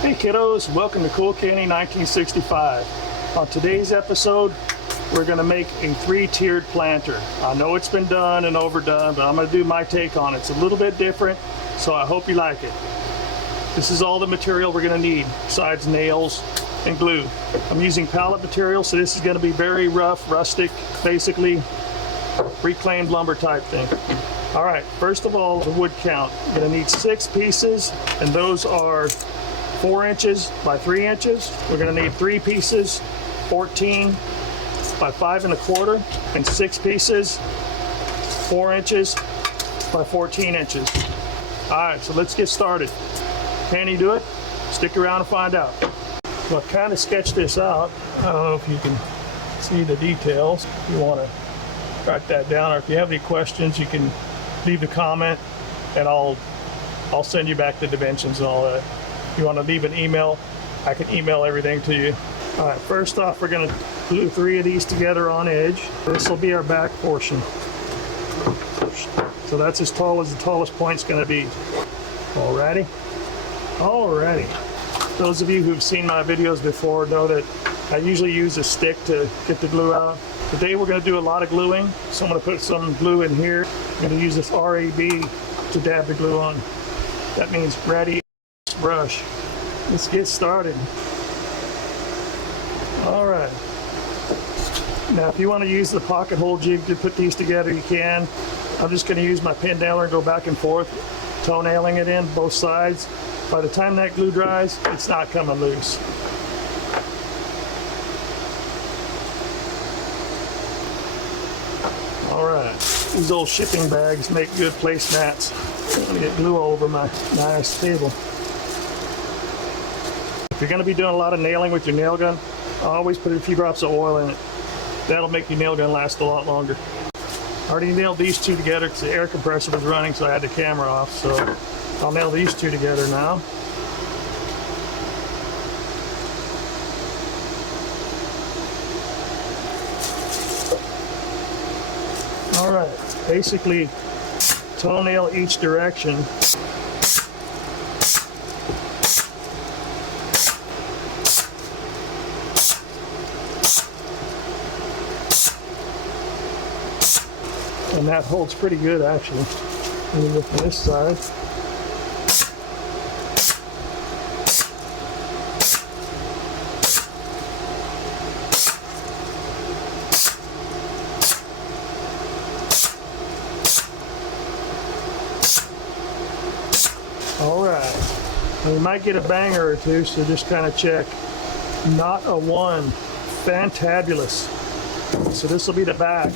Hey kiddos, welcome to Cool Candy 1965. On today's episode, we're going to make a 3-tiered planter. I know it's been done and overdone, but I'm going to do my take on it. It's a little bit different, so I hope you like it. This is all the material we're going to need, besides nails and glue. I'm using pallet material, so this is going to be very rough, rustic, basically reclaimed lumber type thing. All right, first of all, the wood count. You're going to need 6 pieces, and those are 4 inches by 3 inches. We're going to need 3 pieces, 14 by 5 1/4, and 6 pieces, 4 inches by 14 inches. All right, so let's get started. Can you do it? Stick around and find out. Well, I kind of sketched this out. I don't know if you can see the details. If you want to write that down, or if you have any questions, you can leave a comment and I'll send you back the dimensions and all that. If you want to leave an email, I can email everything to you. All right, first off, we're going to glue 3 of these together on edge. This will be our back portion. So that's as tall as the tallest point's going to be. Alrighty? Alrighty. Those of you who've seen my videos before know that I usually use a stick to get the glue out. Today we're going to do a lot of gluing, so I'm going to put some glue in here. I'm going to use this RAB to dab the glue on. That means ready, brush. Let's get started. All right. Now, if you want to use the pocket hole jig to put these together, you can. I'm just going to use my pin nailer and go back and forth, toe-nailing it in both sides. By the time that glue dries, it's not coming loose. All right, these old shipping bags make good placemats. I'm gonna get glue all over my nice table. If you're gonna be doing a lot of nailing with your nail gun, always put a few drops of oil in it. That'll make your nail gun last a lot longer. I already nailed these 2 together because the air compressor was running, so I had the camera off. So I'll nail these 2 together now. All right, basically toenail each direction. And that holds pretty good, actually. Let me look on this side. All right. We might get a banger or 2, so just kind of check. Not a 1. Fantabulous. So this will be the back.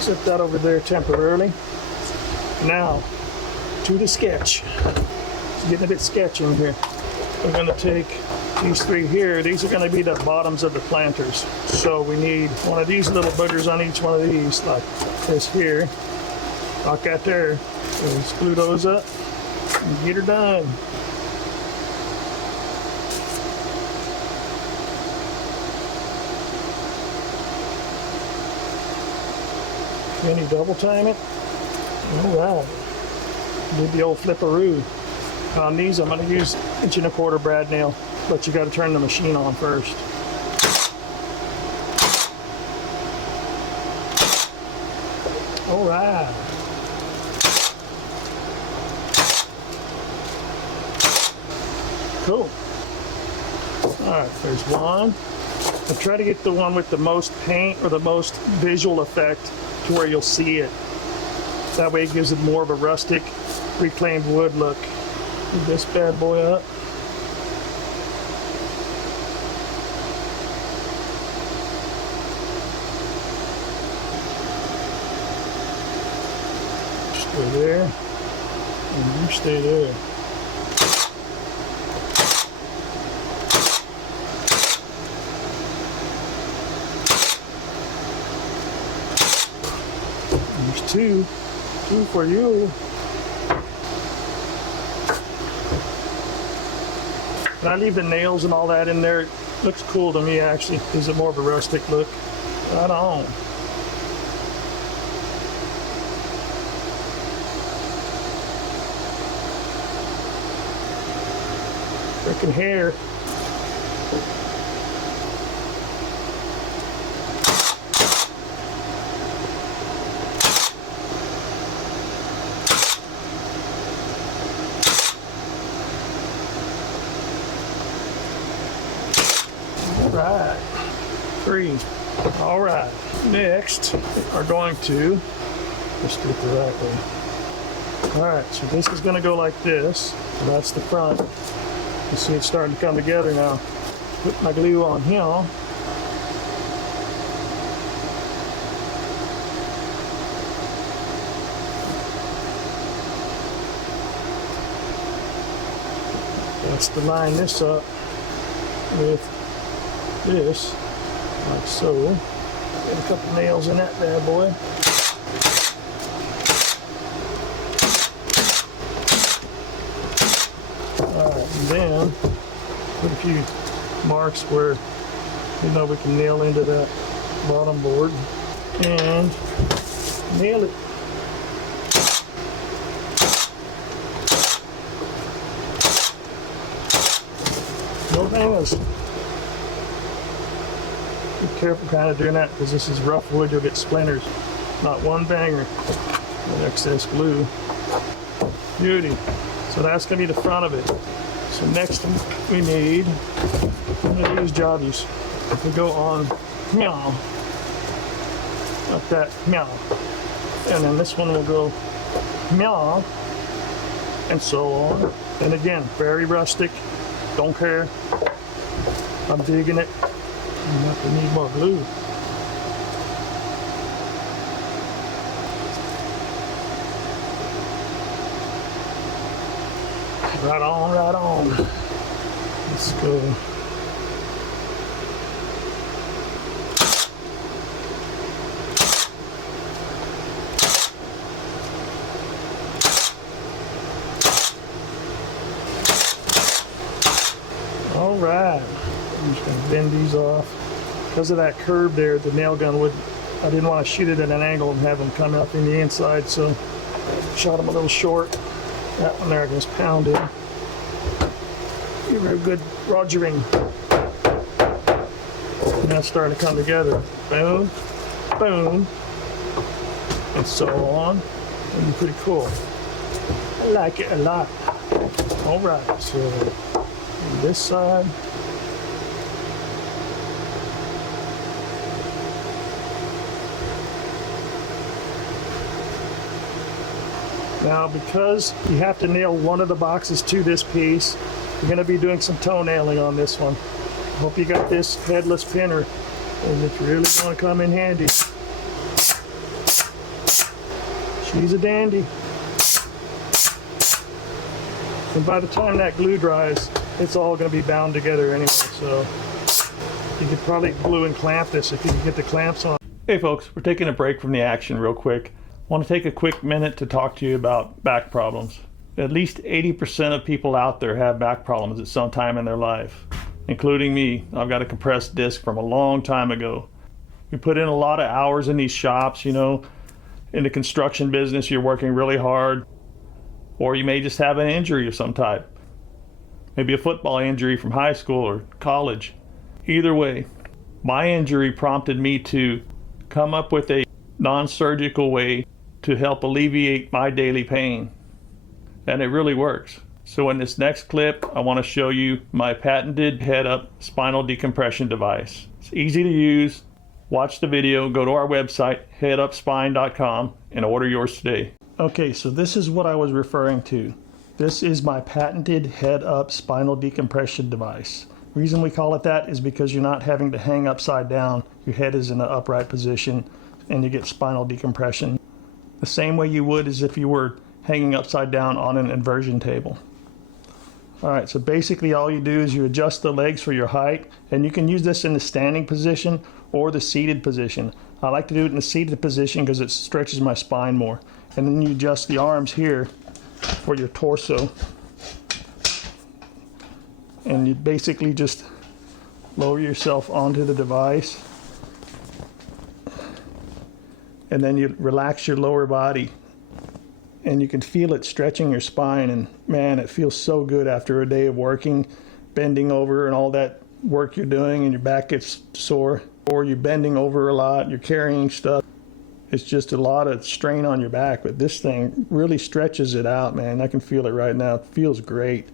Set that over there temporarily. Now, to the sketch. It's getting a bit sketchy in here. We're going to take these 3 here. These are going to be the bottoms of the planters. So we need one of these little boogers on each one of these, like this here. Like that there. So let's glue those up and get her done. Can you double time it? All right. Do the old flipperoo. On these, I'm going to use 1 1/4 brad nail, but you got to turn the machine on first. All right. Cool. All right, there's one. I try to get the one with the most paint or the most visual effect to where you'll see it. That way it gives it more of a rustic, reclaimed wood look. Move this bad boy up. Stay there, and you stay there. There's 2 for you. And I leave the nails and all that in there. It looks cool to me, actually. Gives it more of a rustic look. Right on. looking hair. Right, 3. All right, next we're going to just do it the right way. All right, so this is going to go like this. That's the front. You see it's starting to come together now. Put my glue on here. That's to line this up with this, like so. Get a couple nails in that bad boy. Alright, and then put a few marks where we can nail into that bottom board and nail it. No bangers. Be careful kind of doing that because this is rough wood, you'll get splinters. Not one banger. And excess glue. Beauty. So that's going to be the front of it. So next we need one of these jobbies. We go on meow. Like that, meow. And then this one will go meow. And so on. And again, very rustic. Don't care. I'm digging it. I'm not gonna need more glue. Right on, right on. Let's go. All right. I'm just gonna bend these off. Because of that curve there, the nail gun I didn't want to shoot it at an angle and have them come out in the inside, so I shot them a little short. That one there I just pounded. Give her a good rogering. And that's starting to come together. Boom, boom, and so on. And pretty cool. I like it a lot. All right, so on this side. Now, because you have to nail one of the boxes to this piece, you're going to be doing some toenailing on this one. Hope you got this headless pinner, and it's really going to come in handy. She's a dandy. And by the time that glue dries, it's all going to be bound together anyway, so you could probably glue and clamp this if you can get the clamps on. Hey folks, we're taking a break from the action real quick. I want to take a quick minute to talk to you about back problems. At least 80% of people out there have back problems at some time in their life, including me. I've got a compressed disc from a long time ago. We put in a lot of hours in these shops, in the construction business, you're working really hard, or you may just have an injury of some type. Maybe a football injury from high school or college. Either way, my injury prompted me to come up with a non-surgical way to help alleviate my daily pain. And it really works. So in this next clip, I want to show you my patented head-up spinal decompression device. It's easy to use. Watch the video, go to our website, headupspine.com, and order yours today. Okay, so this is what I was referring to. This is my patented head-up spinal decompression device. The reason we call it that is because you're not having to hang upside down. Your head is in an upright position, and you get spinal decompression the same way you would as if you were hanging upside down on an inversion table. Alright, so basically all you do is you adjust the legs for your height, and you can use this in the standing position or the seated position. I like to do it in the seated position because it stretches my spine more. And then you adjust the arms here for your torso. And you basically just lower yourself onto the device. And then you relax your lower body, and you can feel it stretching your spine, and man, it feels so good after a day of working, bending over and all that work you're doing and your back gets sore, or you're bending over a lot, you're carrying stuff. It's just a lot of strain on your back, but this thing really stretches it out, man. I can feel it right now. It feels great.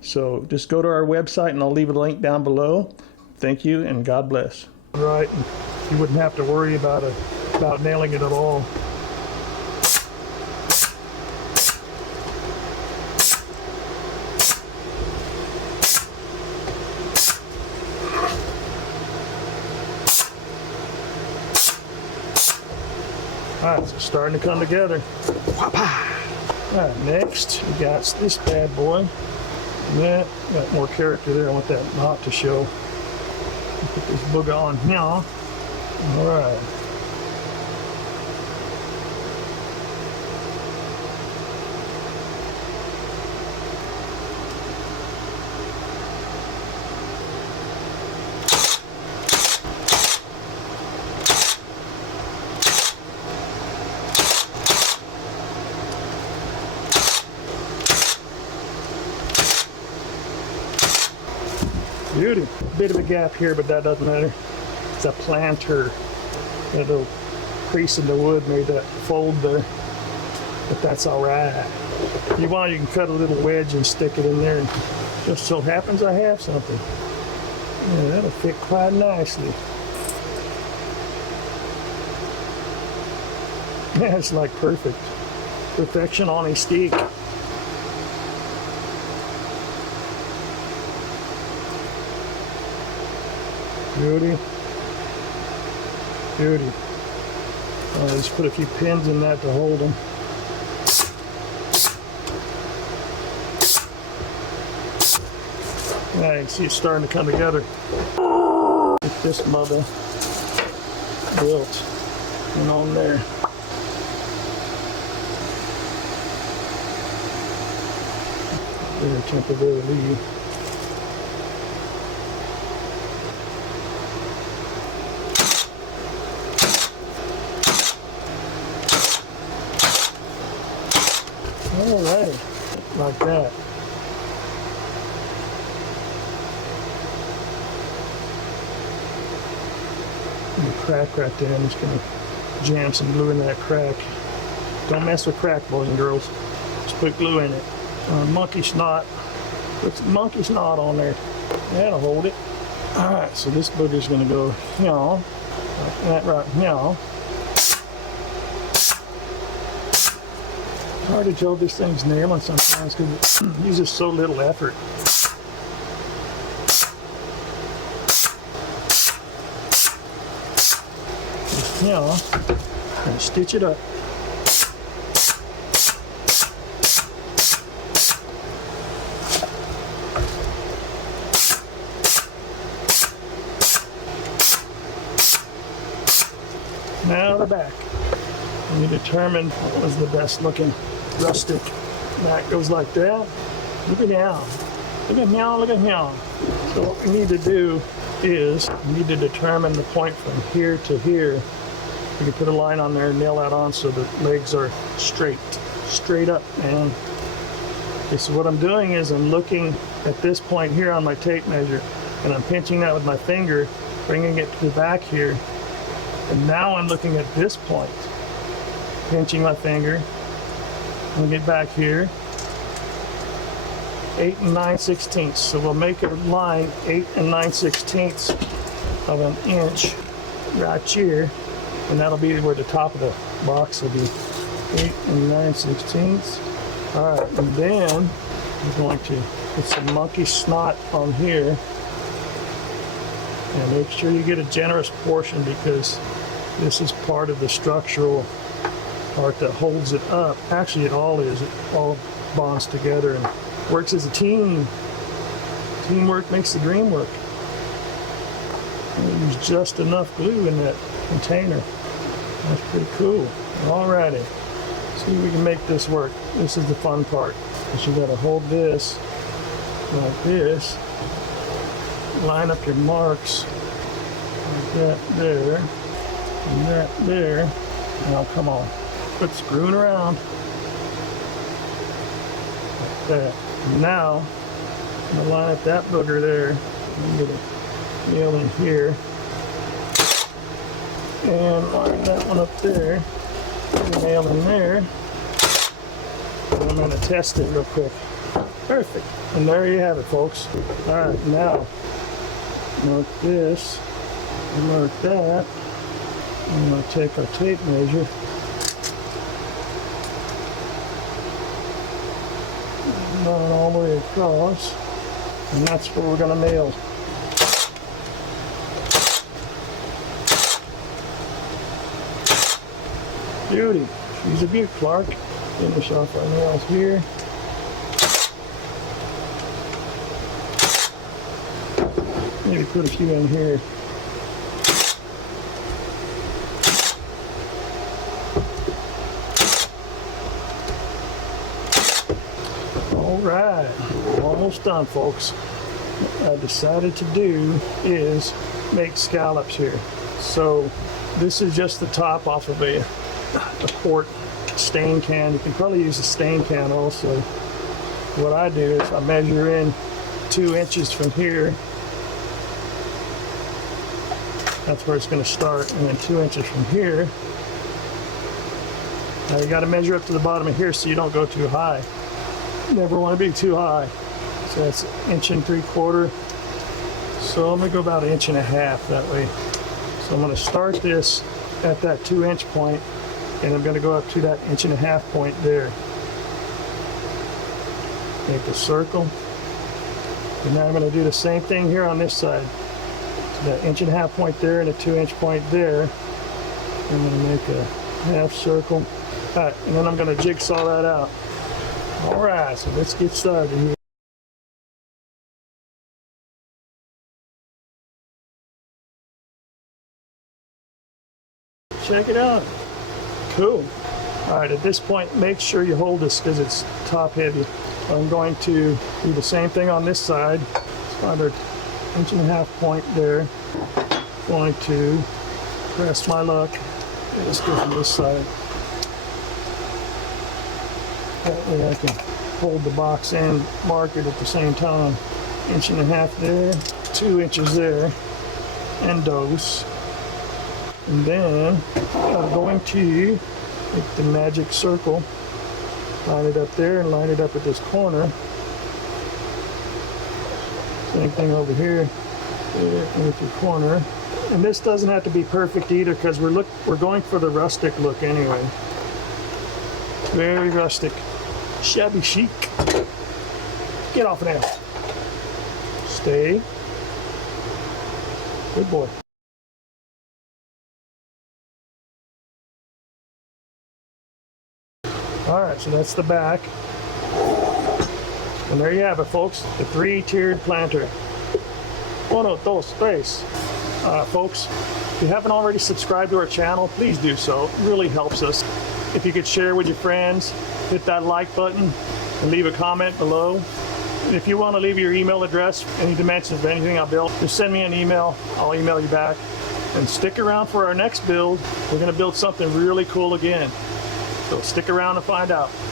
So just go to our website and I'll leave a link down below. Thank you and God bless. Right, you wouldn't have to worry about nailing it at all. All right, so it's starting to come together. All right, next we got this bad boy. That got more character there. I want that knot to show. Put this booger on now. All right. Beauty. Bit of a gap here, but that doesn't matter. It's a planter. That little crease in the wood made that fold there, but that's all right. If you want, you can cut a little wedge and stick it in there. And just so happens I have something. Yeah, that'll fit quite nicely. Yeah, it's like perfect. Perfection on a stick. Beauty. Beauty. Just put a few pins in that to hold them. Yeah, you can see it's starting to come together. Get this mother built and on there. There, temporarily. Alrighty, like that. And a crack right there. I'm just gonna jam some glue in that crack. Don't mess with crack, boys and girls. Just put glue in it. Monkey snot. Put some monkey snot on there. That'll hold it. Alright, so this booger's gonna go here, like that right here. It's hard to tell this thing's nailing sometimes because it uses so little effort. Just, and stitch it up. Now the back. We determined what was the best looking rustic. That goes like that. Look at now. Look at now, look at now. So what we need to do is we need to determine the point from here to here. We can put a line on there and nail that on so the legs are straight up, man. Okay, so what I'm doing is I'm looking at this point here on my tape measure and I'm pinching that with my finger, bringing it to the back here. And now I'm looking at this point, pinching my finger. We'll get back here, 8 9/16. So we'll make a line 8 9/16 of an inch right here, and that'll be where the top of the box will be, 8 9/16. All right, and then we're going to put some monkey snot on here, and make sure you get a generous portion because this is part of the structural part that holds it up. Actually, it all is. It all bonds together and works as a team. Teamwork makes the dream work. And there's just enough glue in that container. That's pretty cool. Alrighty. See if we can make this work. This is the fun part. Because you gotta hold this like this. Line up your marks like that there. And that there. Now come on. Quit screwing around. Like that. Now, I'm gonna line up that booger there. I'm gonna nail in here. And line that one up there. Put a nail in there. And I'm gonna test it real quick. Perfect. And there you have it, folks. All right, now mark this, and mark that. I'm gonna take our tape measure. Run all the way across, and that's where we're gonna nail. Beauty. She's a beaut, Clark. Finish off our nails here. Maybe put a few in here. All right, we're almost done, folks. What I decided to do is make scallops here. So this is just the top off of a quart stain can. You can probably use a stain can also. What I do is I measure in 2 inches from here. That's where it's going to start, and then 2 inches from here. Now you got to measure up to the bottom of here so you don't go too high. You never want to be too high. So that's 1 3/4 inches. So I'm going to go about 1.5 inches that way. So I'm going to start this at that 2-inch point, and I'm going to go up to that 1.5 inch point there. Make a circle. And now I'm going to do the same thing here on this side. That 1.5 inch point there and a 2-inch point there. I'm going to make a half circle. All right, and then I'm going to jigsaw that out. All right, so let's get started here. Check it out. Cool. All right, at this point, make sure you hold this because it's top heavy. I'm going to do the same thing on this side. Under 1.5 inch point there. Going to press my luck. Let's go from this side. That way I can hold the box and mark it at the same time. 1.5 inches there, 2 inches there, and dose. And then I'm going to make the magic circle, line it up there and line it up at this corner. Same thing over here, with the corner. And this doesn't have to be perfect either because we're going for the rustic look anyway. Very rustic, shabby chic. Get off now. Stay. Good boy. All right, so that's the back. And there you have it, folks, the 3-tiered planter. 1, 2, 3. Folks, if you haven't already subscribed to our channel, please do so. It really helps us. If you could share with your friends, hit that like button, and leave a comment below. And if you want to leave your email address, any dimensions of anything I built, just send me an email. I'll email you back. And stick around for our next build. We're going to build something really cool again. So stick around and find out.